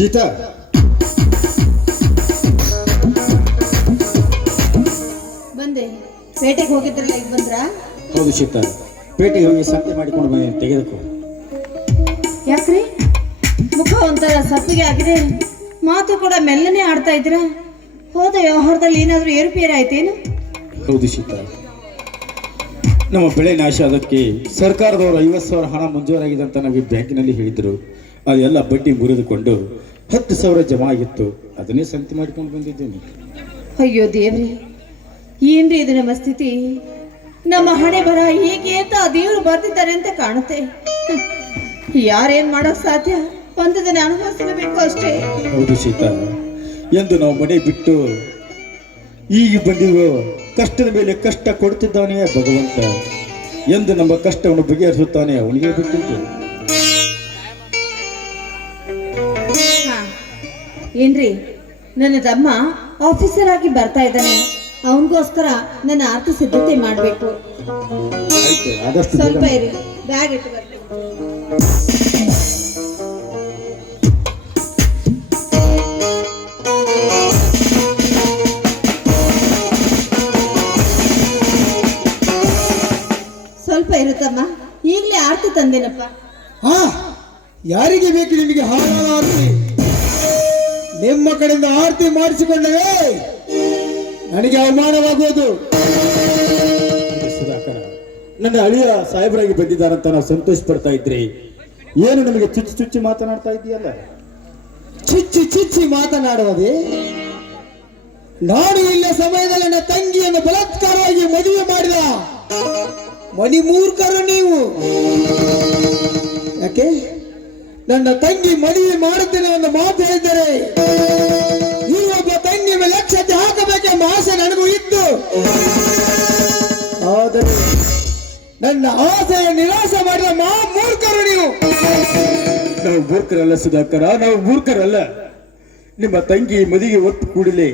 ಸೀತಾ ಬಂದೆ. ಪೇಟೆಗೆ ಹೋಗಿದ್ರಲ್ಲ ಈಗ ಬಂದ್ರಾ? ಹೌದು ಸೀತಾ ಪೇಟೆಗೆ ಹೋಗಿ ಸಂತೆ ಮಾಡಿಕೊಂಡು ಬಂದು ತೆಗೆದುಕೋ. ಯಾಕ್ರಿ? ಮುಖ ಒಂಥರ ಸಪ್ಪಿಗೆ ಆಗಿದೆ. ಮಾತು ಕೂಡ ಮೆಲ್ಲನೆ ಆಡ್ತಾ ಇದ್ದೀರಾ? ಹೋದ ವ್ಯವಹಾರದಲ್ಲಿ ಏನಾದರೂ ಏರುಪೇರು ಆಯ್ತೇನು? ಹೌದು ಶೀತ. ನಮ್ಮ ಬೆಳೆ ನಾಶ ಅದಕ್ಕೆ ಸರ್ಕಾರದವರು ಐವತ್ತು ಸಾವಿರ ಹಣ ಮಂಜೂರಾಗಿದೆ ಅಂತ ನಮಗೆ ಬ್ಯಾಂಕಿನಲ್ಲಿ ಹೇಳಿದರು. ಅದೆಲ್ಲ ಬಡ್ಡಿ ಮುರಿದುಕೊಂಡು ಹತ್ತು ಸಾವಿರ ಜಮಾ ಆಗಿತ್ತು. ಅದನ್ನೇ ಸಂತಿ ಮಾಡ್ಕೊಂಡು ಬಂದಿದ್ದೀನಿ. ಅಯ್ಯೋ ದೇವ್ರಿ ಏನ್ರಿ ಇದು ನಮ್ಮ ಸ್ಥಿತಿ? ನಮ್ಮ ಹಣೆ ಬರ ಹೀಗೆ ಅಂತ ಆ ದೇವ್ರು ಬರ್ತಿದ್ದಾರೆ ಅಂತ ಕಾಣುತ್ತೆ. ಯಾರೇನ್ ಮಾಡಕ್ ಸಾಧ್ಯ? ಒಂದು ದಿನ ಅನುಭವಿಸಬೇಕು ಅಷ್ಟೇ. ಹೌದು ಸೀತಾ ಎಂದು ನಾವು ಮನೆ ಬಿಟ್ಟು ಈಗ ಬಂದಿವೋ ಕಷ್ಟದ ಮೇಲೆ ಕಷ್ಟ ಕೊಡ್ತಿದ್ದಾನೆ ಭಗವಂತ ಎಂದು ನಮ್ಮ ಕಷ್ಟವನ್ನು ಬಗೆಹರಿಸುತ್ತಾನೆ ಅವನಿಗೆ ಬಿಟ್ಟಿದ್ದು. ಏನ್ರಿ? ನನ್ನ ತಮ್ಮ ಆಫೀಸರ್ ಆಗಿ ಬರ್ತಾ ಇದ್ದಾನೆ. ಅವನಿಗೋಸ್ಕರ ನನ್ನ ಆರ್ತಿ ಸಿದ್ಧತೆ ಮಾಡಬೇಕು. ಸ್ವಲ್ಪ ಇರಿ ಬ್ಯಾಗ್ ಇಟ್ಟು ಬರ್ತೀನಿ. ಸ್ವಲ್ಪ ಇರುತ್ತಮ್ಮ ಈಗಲೇ ಆರ್ತಿ ತಂದೇನಪ್ಪ. ಹಾ ಯಾರಿಗೆ ಬೇಕು ನಿಮಗೆ ಆರತಿ ನಿಮ್ಮ ಕಡೆಯಿಂದ ಆರತಿ ಮಾಡಿಸಿಕೊಂಡೇ ನನಗೆ ಅವಮಾನವಾಗುವುದು. ಸುಧಾಕರ ನನ್ನ ಅಳಿಯ ಸಾಹೇಬರಾಗಿ ಬಂದಿದ್ದಾರಂತ ನಾವು ಸಂತೋಷ ಪಡ್ತಾ ಇದ್ರಿ. ಏನು ನಮಗೆ ಚುಚ್ಚಿ ಚುಚ್ಚಿ ಮಾತನಾಡ್ತಾ ಇದೆಯಲ್ಲ ಚುಚ್ಚಿ ಚುಚ್ಚಿ ಮಾತನಾಡುವುದೇ ನಾನು ಇಲ್ಲ ಸಮಯದಲ್ಲಿ ನನ್ನ ತಂಗಿಯನ್ನು ಬಲತ್ಕಾರವಾಗಿ ಮದುವೆ ಮಾಡಿದ ಮನಿ ಮೂರ್ಖರು ನೀವು. ಯಾಕೆ? ನನ್ನ ತಂಗಿ ಮದುವೆ ಮಾಡುತ್ತೇನೆ ಒಂದು ಮಾತು ಹೇಳಿದರೆ ಒಬ್ಬ ತಂಗಿ ಮೇಲೆ ಲಕ್ಷತೆ ಹಾಕಬೇಕೆಂಬ ಆಸೆ ನನಗೂ ಇತ್ತು. ಆದರೆ ನನ್ನ ಆಸೆಯ ನಿರಾಸ ಮಾಡಿದ ಮಾ ಮೂರ್ಖರು ನೀವು. ನಾವು ಮೂರ್ಖರಲ್ಲ ಸುಧಾಕರ ನಾವು ಮೂರ್ಖರಲ್ಲ. ನಿಮ್ಮ ತಂಗಿ ಮದುವೆ ಒತ್ತು ಕೂಡಲೇ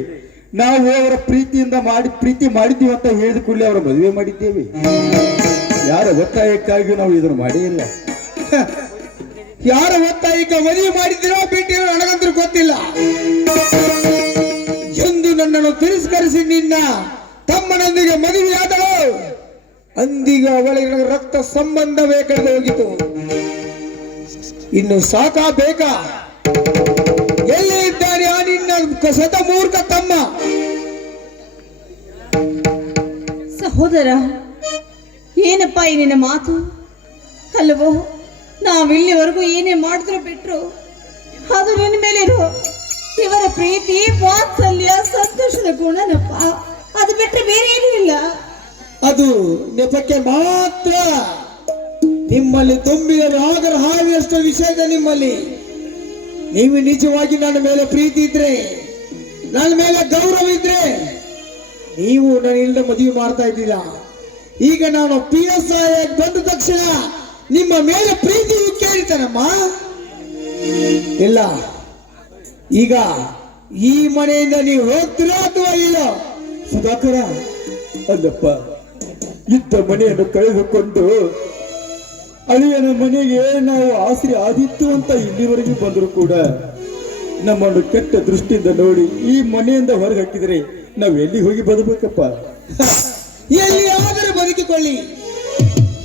ನಾವು ಅವರ ಪ್ರೀತಿಯಿಂದ ಮಾಡಿ ಪ್ರೀತಿ ಮಾಡಿದ್ದೀವಿ ಅಂತ ಹೇಳಿದ ಕೂಡಲೇ ಅವರ ಮದುವೆ ಮಾಡಿದ್ದೇವೆ. ಯಾರ ಒತ್ತಾಯಕ್ಕಾಗಿ ನಾವು ಇದನ್ನು ಮಾಡೇ ಇಲ್ಲ ಯಾರ ಒತ್ತಾಯಿಕ ಮದುವೆ ಮಾಡಿದ್ದೀರೋ ಬಿಟ್ಟಿರೋ ನನಗಂತೂ ಗೊತ್ತಿಲ್ಲ. ಎಂದು ನನ್ನನ್ನು ತಿರಸ್ಕರಿಸಿ ನಿನ್ನ ತಮ್ಮನೊಂದಿಗೆ ಮದುವೆಯಾದಳು. ಅಂದಿಗ ಅವಳಿಗೆ ರಕ್ತ ಸಂಬಂಧ ಬೇಕಾದ ಹೋಗಿತು ಇನ್ನು ಸಾಕ ಬೇಕಾ ಎಲ್ಲಿ ಇದ್ದಾನೆ ಆ ನಿನ್ನ ಸತ ಮೂರ್ಖ ತಮ್ಮ? ಸಹೋದರ, ಏನಪ್ಪ ಈ ನಿನ್ನ ಮಾತು? ಅಲ್ವೋ ನಾವಿಲ್ಲಿವರೆಗೂ ಏನೇ ಮಾಡಿದ್ರು ಬಿಟ್ರು, ಅದು ನಿನ್ನ ಮೇಲಿರೋ ಇವರ ಪ್ರೀತಿ, ವಾತ್ಸಲ್ಯ, ಸಂತೋಷದ ಗುಣನಪ್ಪ. ಅದು ಬಿಟ್ಟರೆ ಬೇರೆ ಏನೂ ಇಲ್ಲ. ಅದು ನೆಪಕ್ಕೆ ಮಾತ್ರ. ನಿಮ್ಮಲ್ಲಿ ತುಂಬಿದ ನಾಗರ ಹಾವಿಯಷ್ಟು ವಿಷಯದ ನಿಮ್ಮಲ್ಲಿ. ನೀವು ನಿಜವಾಗಿ ನನ್ನ ಮೇಲೆ ಪ್ರೀತಿ ಇದ್ರೆ, ನನ್ನ ಮೇಲೆ ಗೌರವ ಇದ್ರೆ, ನೀವು ನನ್ನಿಂದ ಮದುವೆ ಮಾಡ್ತಾ ಇದ್ದೀರಾ. ಈಗ ನಾನು ಪಿ ಎಸ್ ಐ ಬಂದ ತಕ್ಷಣ ನಿಮ್ಮ ಮೇಲೆ ಪ್ರೀತಿ ಕೇಳಿತಾನಮ್ಮ ಇಲ್ಲ. ಈಗ ಈ ಮನೆಯಿಂದ ನೀವು ಹೋಗ್ತೀರೋ ಅಥವಾ ಇಲ್ಲ? ಸುಧಾಕರ, ಅಲ್ಲಪ್ಪ ಇದ್ದ ಮನೆಯನ್ನು ಕಳೆದುಕೊಂಡು ಅಳಿಯನ ಮನೆಗೆ ನಾವು ಆಸರೆ ಆದಿತ್ತು ಅಂತ ಇಲ್ಲಿವರೆಗೂ ಬಂದರೂ ಕೂಡ ನಮ್ಮನ್ನು ಕೆಟ್ಟ ದೃಷ್ಟಿಯಿಂದ ನೋಡಿ ಈ ಮನೆಯಿಂದ ಹೊರಗೆ ಹಾಕಿದರೆ ನಾವು ಎಲ್ಲಿ ಹೋಗಿ ಬದುಕಬೇಕಪ್ಪ? ಎಲ್ಲಿ ಆದರೂ ಬದುಕಿಕೊಳ್ಳಿ.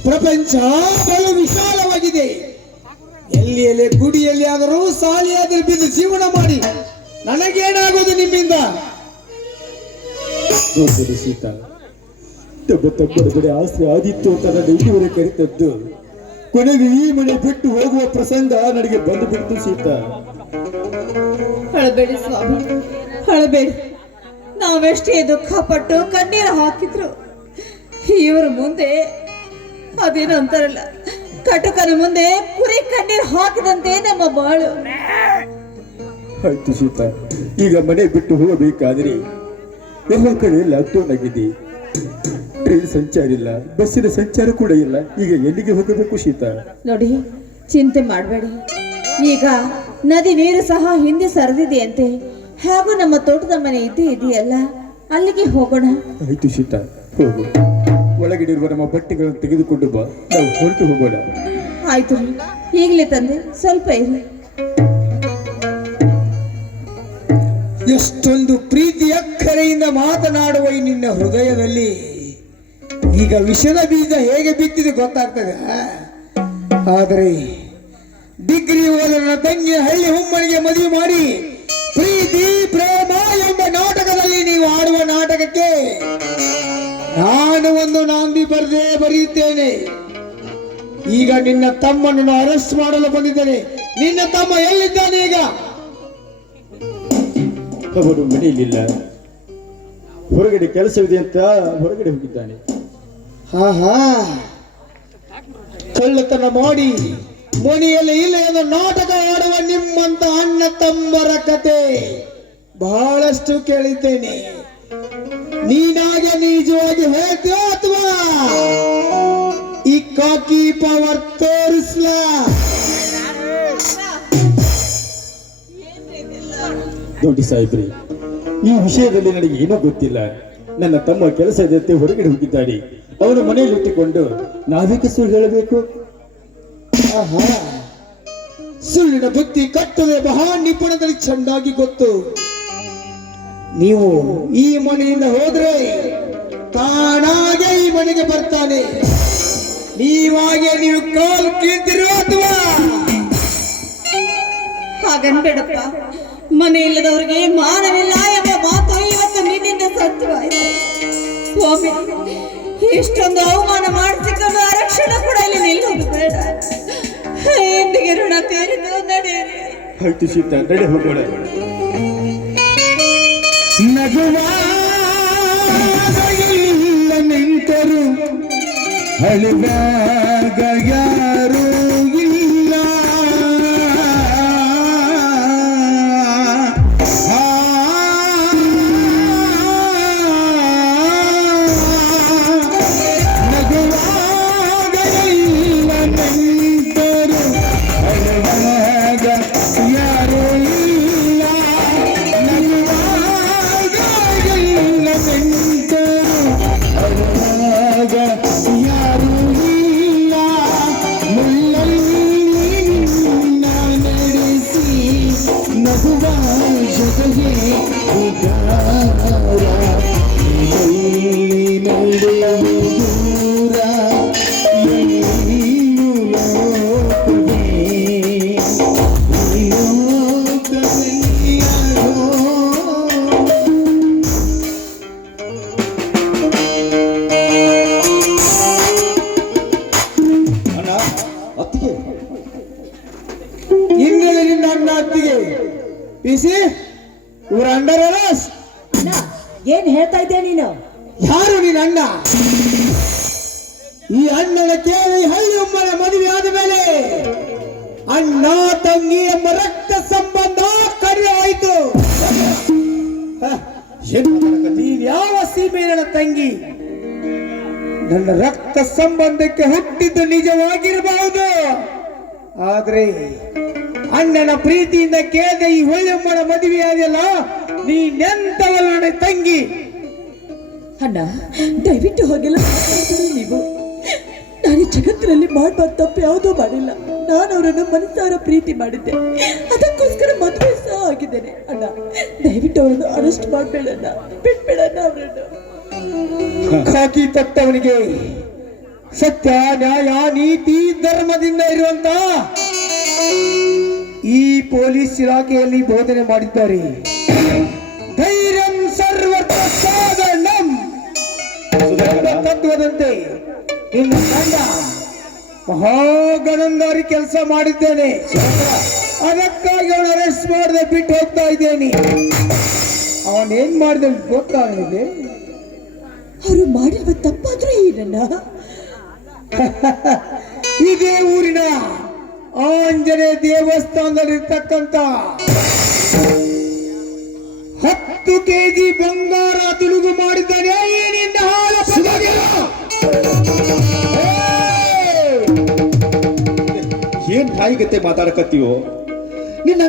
ಪ್ರಪಂಚ ಬಲು ವಿಶಾಲವಾಗಿದೆ. ಎಲ್ಲಿ ಎಲ್ಲಿ ಗುಡಿಯಲ್ಲಿ ಆದರೂ ಸಾಲಿಯಾದರೂ ಬಿದ್ದು ಜೀವನ ಮಾಡಿ ನನಗೇನಾಗೋದು ನಿಮ್ಮಿಂದ? ನೋಡ್ಬೋದು ಸೀತಾ ಮನೆ ಆಸರೆ ಆದಿತ್ತು ಅಂತ ನನ್ನ ಇಲ್ಲಿವರೆಗೆ ಕರಿತದ್ದು. ಕೊನೆಗೆ ಈ ಮನೆ ಬಿಟ್ಟು ಹೋಗುವ ಪ್ರಸಂಗ ನನಗೆ ಬಂದು ಬಿಡ್ತು ಸೀತ. ಅಳಬೇಡಿ ಸ್ವಾಮಿ ಅಳಬೇಡಿ ನಾವೆಷ್ಟೇ ದುಃಖ ಪಟ್ಟು ಕಣ್ಣೀರು ಹಾಕಿದ್ರು ಇವರ ಮುಂದೆ ಅದೇನು ಅಂತಾರಲ್ಲ? ಕಟಕನ ಮುಂದೆ ಕುರಿ ಕಣ್ಣೀರ್ ಹಾಕಿದಂತೆ ನಮ್ಮ ಬಾಳು. ಆಯ್ತು ಸೀತಾ ಈಗ ಮನೆ ಬಿಟ್ಟು ಹೋಗಬೇಕಾದ್ರೆ ಎಲ್ಲ ಕಡೆ ಲಾಕ್ಡೌನ್ ಆಗಿದೆ ಟ್ರೈನ್ ಸಂಚಾರ ಇಲ್ಲ ಬಸ್ಸಿನ ಸಂಚಾರ ಕೂಡ ಇಲ್ಲ. ಈಗ ಎಲ್ಲಿಗೆ ಹೋಗಬೇಕು ಸೀತಾ? ನೋಡಿ ಚಿಂತೆ ಮಾಡಬೇಡಿ. ಈಗ ನದಿ ನೀರು ಸಹ ಹಿಂದೆ ಸರಿದಿದೆಯಂತೆ. ಹಾಗೂ ನಮ್ಮ ತೋಟದ ಮನೆ ಇದ್ದೇ ಇದೆಯಲ್ಲ ಅಲ್ಲಿಗೆ ಹೋಗೋಣ. ಆಯ್ತು ಸೀತಾ ಹೋಗು. ಒಳಗಡೆ ನಮ್ಮ ಬಟ್ಟೆಗಳನ್ನು ತೆಗೆದುಕೊಂಡು ಬಾ. ನಾವು ಹೊರಟು ಹೋಗೋಣ. ಆಯ್ತು ರೀ ಈಗಲೇ ತಂದೆ ಸ್ವಲ್ಪ ಇರಿ. ಎಷ್ಟೊಂದು ಪ್ರೀತಿ ಅಕ್ಕರೆಯಿಂದ ಮಾತನಾಡುವ ಈ ನಿನ್ನ ಹೃದಯದಲ್ಲಿ ಈಗ ವಿಷದ ಬೀಜ ಹೇಗೆ ಬಿತ್ತಿದೆ ಗೊತ್ತಾಗ್ತದೆ ಆದರೆ ಡಿಗ್ರಿ ಓದ ನನ್ನ ತಂಗಿಯ ಹಳ್ಳಿ ಹುಮ್ಮನಿಗೆ ಮದುವೆ ಮಾಡಿ ಪ್ರೀತಿ ಪ್ರೇಮ ಎಂಬ ನಾಟಕದಲ್ಲಿ ನೀವು ಆಡುವ ನಾಟಕಕ್ಕೆ ನಾನು ಒಂದು ನಾಂದಿ ಬರದೇ ಬರೆಯುತ್ತೇನೆ. ಈಗ ನಿನ್ನ ತಮ್ಮನನ್ನು ಅರೆಸ್ಟ್ ಮಾಡಲು ಬಂದಿದ್ದೇನೆ. ನಿನ್ನ ತಮ್ಮ ಎಲ್ಲಿದ್ದಾನೆ ಈಗ? ಅವರು ಮನೆಯಲ್ಲಿಲ್ಲ. ಹೊರಗಡೆ ಕೆಲಸವಿದೆ ಅಂತ ಹೊರಗಡೆ ಹೋಗಿದ್ದಾನೆ. ಹಾ ಹಾ. ಕಳ್ಳತನ ಮಾಡಿ ಮನೆಯಲ್ಲಿ ಇಲ್ಲ ಎಂದು ನಾಟಕ ಆಡುವ ನಿಮ್ಮಂತ ಅಣ್ಣ ತಮ್ಮರ ಕತೆ. ಬಹಳಷ್ಟು ಕೇಳಿದ್ದೇನೆ. ನೀನಾಗೆ ನಿಜವಾಗಿ ಹೇಳ್ತೀಯ ಅಥವಾ? ಈ ಕಾಕಿ ಪವರ್ ತೋರಿಸ್ಲಾ. ದೊಡ್ಡ ಸಾಹೇಬ್ರಿ ಈ ವಿಷಯದಲ್ಲಿ ನನಗೆ ಏನೂ ಗೊತ್ತಿಲ್ಲ. ನನ್ನ ತಮ್ಮ ಕೆಲಸ ಇದ್ದಂತೆ ಹೊರಗಡೆ ಹೋಗಿದ್ದಾನೆ ಅವನ ಮನೆಯಲ್ಲಿ ಇಟ್ಟುಕೊಂಡು ನಾವೇಕೆ ಸುಳ್ಳು ಹೇಳಬೇಕು? ಸುಳ್ಳಿನ ಬುದ್ಧಿ ಕಟ್ಟದೆ ಮಹಾ ನಿಪುಣದಲ್ಲಿ ಚೆನ್ನಾಗಿ ಗೊತ್ತು. ನೀವು ಈ ಮನೆಯಿಂದ ಹೋದ್ರೆ ತಾನಾಗೆ ಈ ಮನೆಗೆ ಬರ್ತಾನೆ. ನೀವಾಗೆ ನೀವು ಕಾಲ್ ಕೇಳ್ತಿರೋ ಅಥವಾ? ಹಾಗನ್ಬೇಡಪ್ಪ. ಮನೆ ಇಲ್ಲದವ್ರಿಗೆ ಮಾನವಿಲ್ಲ ಎಂಬ ಮಾತು ಇವತ್ತು ನಿನ್ನಿಂದ ಸತ್ಯವಾಯಿತು. ಸ್ವಾಮಿ ಇಷ್ಟೊಂದು ಅವಮಾನ ಮಾಡಿಸಿಕೊಂಡು ಆರಕ್ಷಣ ಕೂಡ ಇಲ್ಲಿ ನಿಲ್ಲೋದು ಬೇಡ ಎಂದಿಗೆ ಋಣ ತೀರಿದು ನಡೆಯಿರಿ. ಸೀತಾ ನಡೆ ಹೋಗೋಣ ನಗುವಾಗ ನಿಂತರು ಅಳುವಾಗ ಪಿಸಿ ಇವ್ರ ಅಂಡರ್ ಅರಸ್ ಏನ್ ಹೇಳ್ತಾ ಇದ್ದೆ ನೀನು? ಯಾರು ನಿನ್ನ ಅಣ್ಣ? ಈ ಅಣ್ಣನ ಕೇಳಿ ಹಳ್ಳಿ ಒಮ್ಮನ ಮದುವೆ ಆದ ಮೇಲೆ ಅಣ್ಣ ತಂಗಿ ಎಂಬ ರಕ್ತ ಸಂಬಂಧ ಕಡಿಮೆವಾಯಿತು ಆಯ್ತು? ನೀನ್ ಯಾವ ಸೀಮೆ ನನ್ನ ತಂಗಿ? ನನ್ನ ರಕ್ತ ಸಂಬಂಧಕ್ಕೆ ಹುಟ್ಟಿದ್ದು ನಿಜವಾಗಿರಬಹುದು. ಆದ್ರೆ ಅಣ್ಣನ ಪ್ರೀತಿಯಿಂದ ಕೇಳಿದ ಈ ಹೊಳ್ಳೆಮ್ಮನ ಮದುವೆ ಆಗಲ್ಲ ನೀನೆಂತವಲ್ಲ ನನ್ನ ತಂಗಿ. ಅಣ್ಣ ದಯವಿಟ್ಟು ಹೋಗಿಲ್ಲ ನೀವು. ನಾನು ಜಗತ್ತಿನಲ್ಲಿ ಮಾಡಬಾರ್ದು ತಪ್ಪು ಯಾವುದೂ ಮಾಡಿಲ್ಲ. ನಾನು ಅವರನ್ನು ಮನಸಾರ ಪ್ರೀತಿ ಮಾಡಿದ್ದೆ. ಅದಕ್ಕೋಸ್ಕರ ಮದುವೆ ಸಹ ಆಗಿದ್ದೇನೆ ಅಣ್ಣ. ದಯವಿಟ್ಟು ಅವರನ್ನು ಅರೆಸ್ಟ್ ಮಾಡಬೇಡಣ್ಣ ಬಿಟ್ಬೇಡಣ್ಣ ಅವರನ್ನು. ಖಾಕಿ ತಟ್ಟವನಿಗೆ ಸತ್ಯ ನ್ಯಾಯ ನೀತಿ ಧರ್ಮದಿಂದ ಇರುವಂತ ಈ ಪೊಲೀಸ್ ಇಲಾಖೆಯಲ್ಲಿ ಬೋಧನೆ ಮಾಡಿದ್ದಾರೆ. ಧೈರ್ಯಂ ಸರ್ವತ್ರ ಸಾಧನಂ ತತ್ವದಂತೆ ನಿನ್ನ ತಂಡ ಮಹಾಗಣಂದಾರಿ ಕೆಲಸ ಮಾಡಿದ್ದೇನೆ. ಅದಕ್ಕಾಗಿ ಅವನು ಅರೆಸ್ಟ್ ಮಾಡದೆ ಬಿಟ್ಟು ಹೋಗ್ತಾ ಇದ್ದೇನೆ. ಅವನೇನ್ ಮಾಡಿದೆ ಗೊತ್ತಾ ಇದೆ ಅವರು ಮಾಡಿರುವ ತಪ್ಪಾದ್ರೂ ಏನಣ್ಣ ಇದೇ ಆಂಜನೇಯ ದೇವಸ್ಥಾನದಲ್ಲಿರ್ತಕ್ಕಂಥ ಹತ್ತು ಕೆಜಿ ಬಂಗಾರ ತುಳುಗು ಮಾಡಿದ್ದಾನೆ ಏನಿಂದ! ಏನ್ ತಾಯಿಗತ್ತೆ ಮಾತಾಡಕತ್ತೀವೋ ನಿನ್ನ